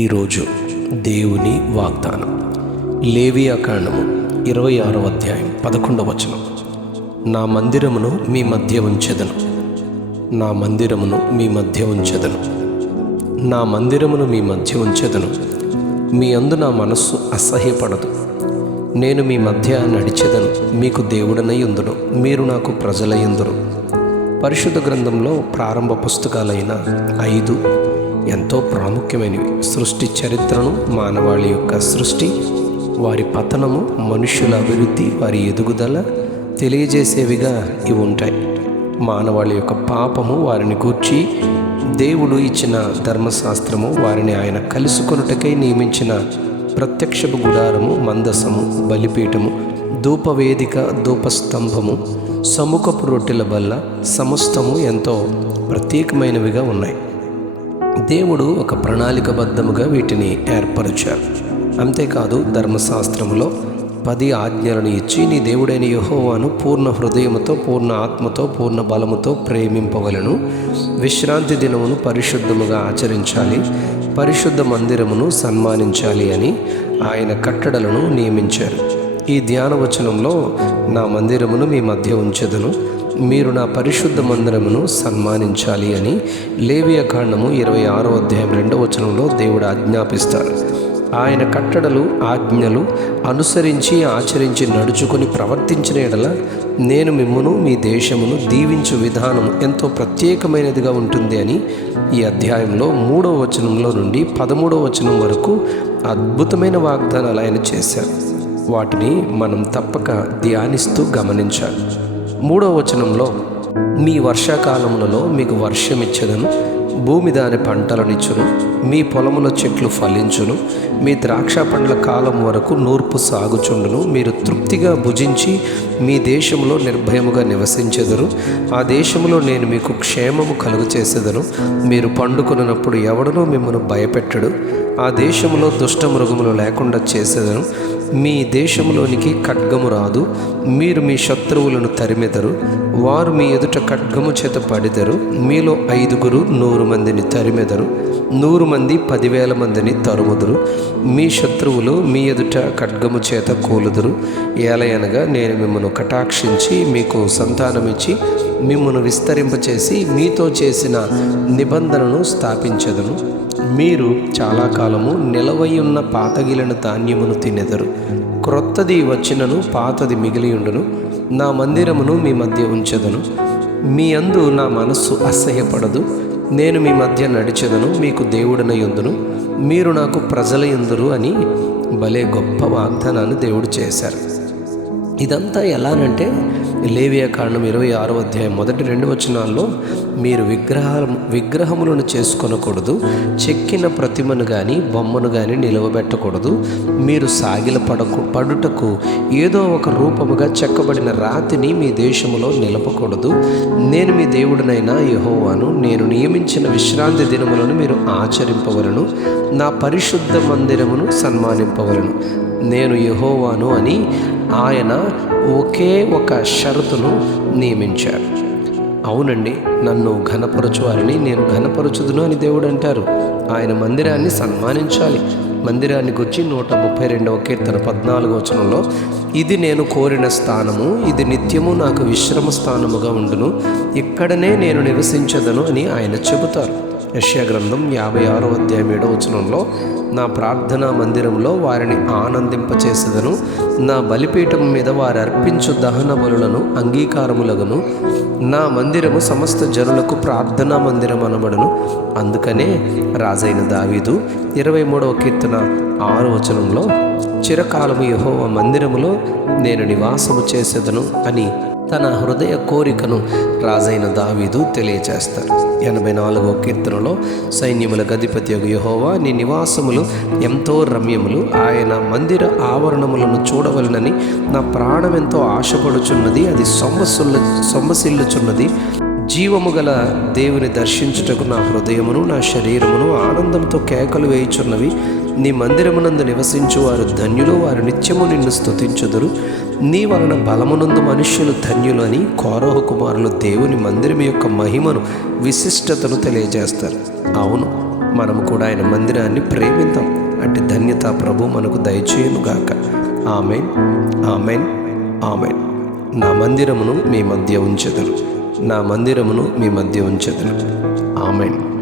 ఈరోజు దేవుని వాగ్దానం లేవియాకాండము 26వ అధ్యాయం 11వ వచనం. నా మందిరమును మీ మధ్య ఉంచెదను, నా మందిరమును మీ మధ్య ఉంచెదను, నా మందిరమును మీ మధ్య ఉంచెదను. మీ అందు నా మనస్సు అసహ్యపడదు. నేను మీ మధ్య నడిచెదను, మీకు దేవుడనై ఉందును, మీరు నాకు ప్రజలై ఉందురు. పరిశుద్ధ గ్రంథంలో ప్రారంభ పుస్తకాలైన 5 ఎంతో ప్రాముఖ్యమైనవి. సృష్టి చరిత్రను, మానవాళి యొక్క సృష్టి, వారి పతనము, మనుష్యుల అభివృద్ధి, వారి ఎదుగుదల తెలియజేసేవిగా ఇవి ఉంటాయి. మానవాళి యొక్క పాపము, వారిని గూర్చి దేవుడు ఇచ్చిన ధర్మశాస్త్రము, వారిని ఆయన కలుసుకొనుటకై నియమించిన ప్రత్యక్షపు గుడారము, మందసము, బలిపీఠము, ధూపవేదిక, ధూపస్తంభము, సముఖపు రొట్టెల బల్ల, సమస్తము ఎంతో ప్రత్యేకమైనవిగా ఉన్నాయి. దేవుడు ఒక ప్రణాళికబద్ధముగా వీటిని ఏర్పరిచారు. అంతేకాదు, ధర్మశాస్త్రములో 10 ఆజ్ఞలను ఇచ్చి, నీ దేవుడైన యెహోవాను పూర్ణ హృదయముతో, పూర్ణ ఆత్మతో, పూర్ణ బలముతో ప్రేమింపవలను, విశ్రాంతి దినమును పరిశుద్ధముగా ఆచరించాలి, పరిశుద్ధ మందిరమును సన్మానించాలి అని ఆయన కట్టడలను నియమించారు. ఈ ధ్యానవచనంలో నా మందిరమును మీ మధ్య ఉంచెదను, మీరు నా పరిశుద్ధ మందిరమును సన్మానించాలి అని లేవియాకాండము 26వ అధ్యాయం 2వ వచనంలో దేవుడు ఆజ్ఞాపిస్తారు. ఆయన కట్టడలు, ఆజ్ఞలు అనుసరించి, ఆచరించి, నడుచుకొని ప్రవర్తించిన యెడల నేను మిమ్మును, మీ దేశమును దీవించు విధానం ఎంతో ప్రత్యేకమైనదిగా ఉంటుంది అని ఈ అధ్యాయంలో 3వ వచనంలో నుండి 13వ వచనం వరకు అద్భుతమైన వాగ్దానాలు ఆయన చేశారు. వాటిని మనం తప్పక ధ్యానిస్తూ గమనించాలి. 3వ వచనంలో, మీ వర్షాకాలములలో మీకు వర్షం ఇచ్చెదను, భూమి దాని పంటలనిచ్చును, మీ పొలముల చెట్లు ఫలించును, మీ ద్రాక్ష పండ్ల కాలం వరకు నూర్పు సాగుచుండును, మీరు తృప్తిగా భుజించి మీ దేశంలో నిర్భయముగా నివసించెదరు. ఆ దేశంలో నేను మీకు క్షేమము కలుగు చేసేదను, మీరు పండుకొనున్నప్పుడు ఎవడనూ మిమ్మల్ని భయపెట్టడు. ఆ దేశంలో దుష్ట మృగములు లేకుండా చేసేదను, మీ దేశంలోనికి ఖడ్గము రాదు, మీరు మీ శత్రువులను తరిమెదరు, వారు మీ ఎదుట ఖడ్గము చేత పడిదరు. మీలో 5 100 మందిని తరిమెదరు, 100 మంది 10,000 మందిని తరుముదురు. మీ శత్రువులు మీ ఎదుట ఖడ్గము చేత కూలుదురు. ఏలయనగా నేను మిమ్మల్ని కటాక్షించి మీకు సంతానమిచ్చి మిమ్మల్ని విస్తరింపచేసి మీతో చేసిన నిబంధనను స్థాపించెదను. మీరు చాలా కాలము నిలవయున్న పాతగిలిన ధాన్యమును తినెదరు. క్రొత్తది వచ్చినను పాతది మిగిలియుండును. నా మందిరమును మీ మధ్య ఉంచెదను, మీ అందు నా మనస్సు అసహ్యపడదు. నేను మీ మధ్య నడిచెదను, మీకు దేవుడనై ఉందును, మీరు నాకు ప్రజలై ఉందురు అని భలే గొప్ప వాగ్దానాన్ని దేవుడు చేశారు. ఇదంతా ఎలానంటే, లేవియాకాండం 26వ అధ్యాయం 1-2 వచనాల్లో, మీరు విగ్రహములను చేసుకొనకూడదు, చెక్కిన ప్రతిమను కానీ బొమ్మను కానీ నిలవబెట్టకూడదు, మీరు పడుటకు ఏదో ఒక రూపముగా చెక్కబడిన రాతిని మీ దేశములో నిలపకూడదు. నేను మీ దేవుడినైనా యెహోవాను, నేను నియమించిన విశ్రాంతి దినములను మీరు ఆచరింపవలను, నా పరిశుద్ధ మందిరమును సన్మానింపవలను. నేను యెహోవాను అని ఆయన ఒకే ఒక షరతును నియమించారు. అవునండి, నన్ను ఘనపరచు వారిని నేను ఘనపరచుదును అని దేవుడు అంటారు. ఆయన మందిరాన్ని సన్మానించాలి. మందిరాన్ని గురించి 132వ కీర్తన 14వ వచనంలో, ఇది నేను కోరిన స్థానము, ఇది నిత్యము నాకు విశ్రమ స్థానముగా ఉండును, ఇక్కడనే నేను నివసించదను అని ఆయన చెబుతారు. యెషయా గ్రంథం 56వ అధ్యాయం 7వ వచనంలో, నా ప్రార్థనా మందిరంలో వారిని ఆనందింపచేసేదను, నా బలిపీఠం మీద వారు అర్పించు దహన బలులను అంగీకారములగును, నా మందిరము సమస్త జనులకు ప్రార్థనా మందిరం అనబడును. అందుకనే రాజైన దావీదు 23వ కీర్తన 6వ వచనంలో, చిరకాలము యెహోవా మందిరములో నేను నివాసము చేసేదను అని తన హృదయ కోరికను రాజైన దావీదు తెలియజేస్తారు. 84వ కీర్తనలో, సైన్యములకు అధిపతి యెహోవా, నీ నివాసములు ఎంతో రమ్యములు, ఆయన మందిర ఆవరణములను చూడవలనని నా ప్రాణం ఎంతో ఆశపడుచున్నది, అది సొమ్మసిల్లుచున్నది. జీవము గల దేవుని దర్శించుటకు నా హృదయమును నా శరీరమును ఆనందంతో కేకలు వేయుచున్నవి. నీ మందిరమునందు నివసించు వారు ధన్యులు, వారు నిత్యము నిన్ను స్తుతించుదురు. నీ వలన బలమునందు మనుష్యులు ధన్యులు అని కోరహు కుమారులు దేవుని మందిరం యొక్క మహిమను, విశిష్టతను తెలియజేస్తారు. అవును, మనము కూడా ఆయన మందిరాన్ని ప్రేమిద్దాం. అట్టి ధన్యత ప్రభు మనకు దయచేయునుగాక. Amen, amen, amen. నా మందిరమును మీ మధ్య ఉంచెదను, నా మందిరమును మీ మధ్య ఉంచెదను. ఆమెన్.